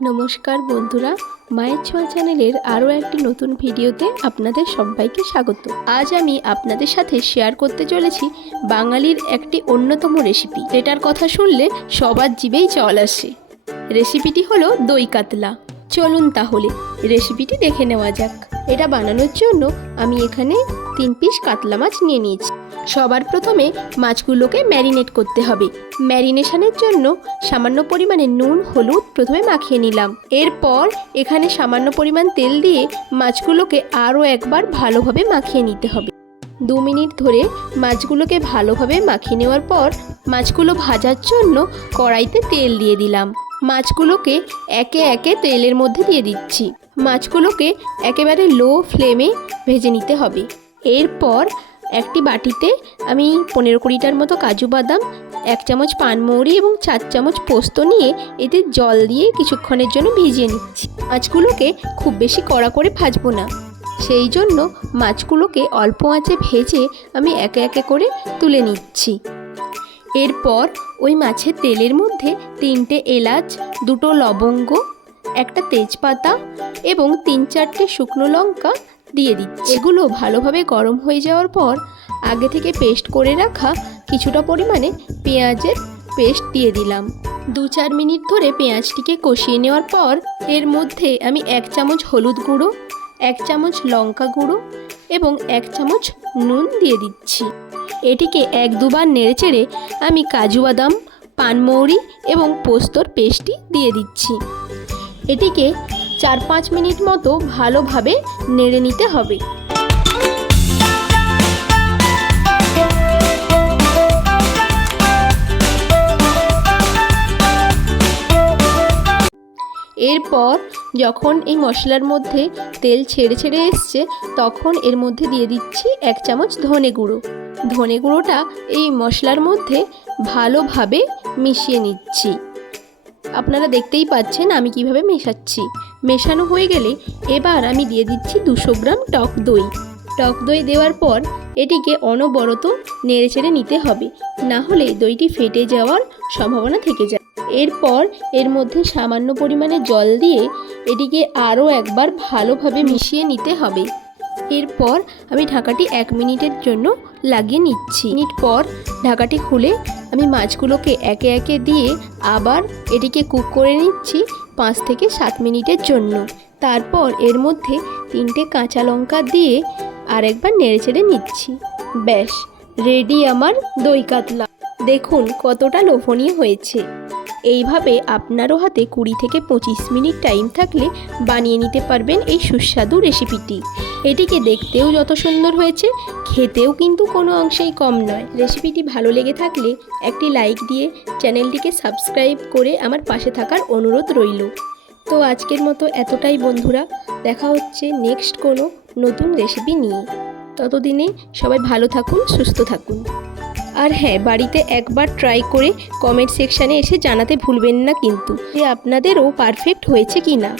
নমস্কার বন্ধুরা, মায়ের ছোঁয়া চ্যানেলের আরও একটি নতুন ভিডিওতে আপনাদের সবাইকে স্বাগত। আজ আমি আপনাদের সাথে শেয়ার করতে চলেছি বাঙালির একটি অন্যতম রেসিপি, যেটার কথা শুনলে সবার জিভেই জল আসে। রেসিপিটি হলো দই কাতলা। চলুন তাহলে রেসিপিটি দেখে নেওয়া যাক। এটা বানানোর জন্য আমি এখানে 3 পিস কাতলা মাছ নিয়ে নিয়েছি। সবার প্রথমে মাছগুলোকে ম্যারিনেট করতে হবে। ম্যারিনেশনের জন্য সামান্য পরিমাণে নুন হলুদ প্রথমে মাখিয়ে নিলাম। এরপর এখানে সামান্য পরিমাণ তেল দিয়ে মাছগুলোকে আরও একবার ভালোভাবে মাখিয়ে নিতে হবে। 2 মিনিট ধরে মাছগুলোকে ভালোভাবে মাখিয়ে নেওয়ার পর মাছগুলো ভাজার জন্য কড়াইতে তেল দিয়ে দিলাম। মাছগুলোকে একে একে তেলের মধ্যে দিয়ে দিচ্ছি। মাছগুলোকে একেবারে লো ফ্লেমে ভেজে নিতে হবে। এরপর একটি বাটিতে আমি 15-20টার মতো কাজু বাদাম, 1 চামচ পানমৌরি এবং 4 চামচ পোস্ত নিয়ে এতে জল দিয়ে কিছুক্ষণের জন্য ভিজিয়ে নিচ্ছি। মাছগুলোকে খুব বেশি কড়া করে ভাজবো না, সেই জন্য মাছগুলোকে অল্প আঁচে ভেজে আমি একে একে করে তুলে নিচ্ছি। এরপর ওই মাছের তেলের মধ্যে 3টে এলাচ, 2টো লবঙ্গ, 1টা তেজপাতা এবং 3-4টে শুকনো লঙ্কা দিয়ে দিচ্ছি। এগুলো ভালোভাবে গরম হয়ে যাওয়ার পর আগে থেকে পেস্ট করে রাখা কিছুটা পরিমাণে পেঁয়াজের পেস্ট দিয়ে দিলাম। 2-4 মিনিট ধরে পেঁয়াজটিকে কষিয়ে নেওয়ার পর এর মধ্যে আমি 1 চামচ হলুদ গুঁড়ো, 1 চামচ লঙ্কা গুঁড়ো এবং 1 চামচ নুন দিয়ে দিচ্ছি। এটিকে 1-2 বার নেড়েচেড়ে আমি কাজু বাদাম, পানমৌরি এবং পোস্তর পেস্টটি দিয়ে দিচ্ছি। এটিকে 4-5 মিনিট মতো ভালোভাবে নেড়ে নিতে হবে। এরপর যখন এই মশলার মধ্যে তেল ছেড়ে ছেড়ে এসছে তখন এর মধ্যে দিয়ে দিচ্ছি 1 চামচ ধনে গুঁড়ো। ধনে গুঁড়োটা এই মশলার মধ্যে ভালোভাবে মিশিয়ে নিচ্ছি। আপনারা দেখতেই পাচ্ছেন আমি কিভাবে মেশাচ্ছি। মেশানো হয়ে গেলে এবার আমি দিয়ে দিচ্ছি 200 গ্রাম টক দই। টক দই দেওয়ার পর এটিকে অনবরত নেড়েচেড়ে নিতে হবে, না হলে দইটি ফেটে যাওয়ার সম্ভাবনা থেকে যায়। এরপর এর মধ্যে সামান্য পরিমাণে জল দিয়ে এটিকে আরও একবার ভালোভাবে মিশিয়ে নিতে হবে। এরপর আমি ঢাকাটি 1 মিনিটের জন্য লাগিয়ে নিচ্ছি। মিনিট পর ঢাকাটি খুলে আমি মাছগুলোকে একে একে দিয়ে আবার এটিকে কুক করে নিচ্ছি 5 থেকে 7 মিনিটের জন্য। তারপর এর মধ্যে 3টে কাঁচা লঙ্কা দিয়ে আরেকবার নেড়েচেড়ে নিচ্ছি। ব্যাস রেডি আমার দই কাতলা। দেখুন কতটা লোভনীয় হয়েছে। এইভাবে আপনারও হাতে 20 থেকে 25 মিনিট টাইম থাকলে বানিয়ে নিতে পারবেন এই সুস্বাদু রেসিপিটি। এটিকে দেখতেও যত সুন্দর হয়েছে, খেতেও কিন্তু কোনো অংশেই কম নয়। রেসিপিটি ভালো লেগে থাকলে একটি লাইক দিয়ে চ্যানেলটিকে সাবস্ক্রাইব করে আমার পাশে থাকার অনুরোধ রইল। তো আজকের মতো এতটাই বন্ধুরা, দেখা হচ্ছে নেক্সট কোনো নতুন রেসিপি নিয়ে। ততদিনে সবাই ভালো থাকুন, সুস্থ থাকুন। আর হ্যাঁ, বাড়িতে একবার ট্রাই করে কমেন্ট সেকশানে এসে জানাতে ভুলবেন না কিন্তু যে আপনাদেরও পারফেক্ট হয়েছে কি না।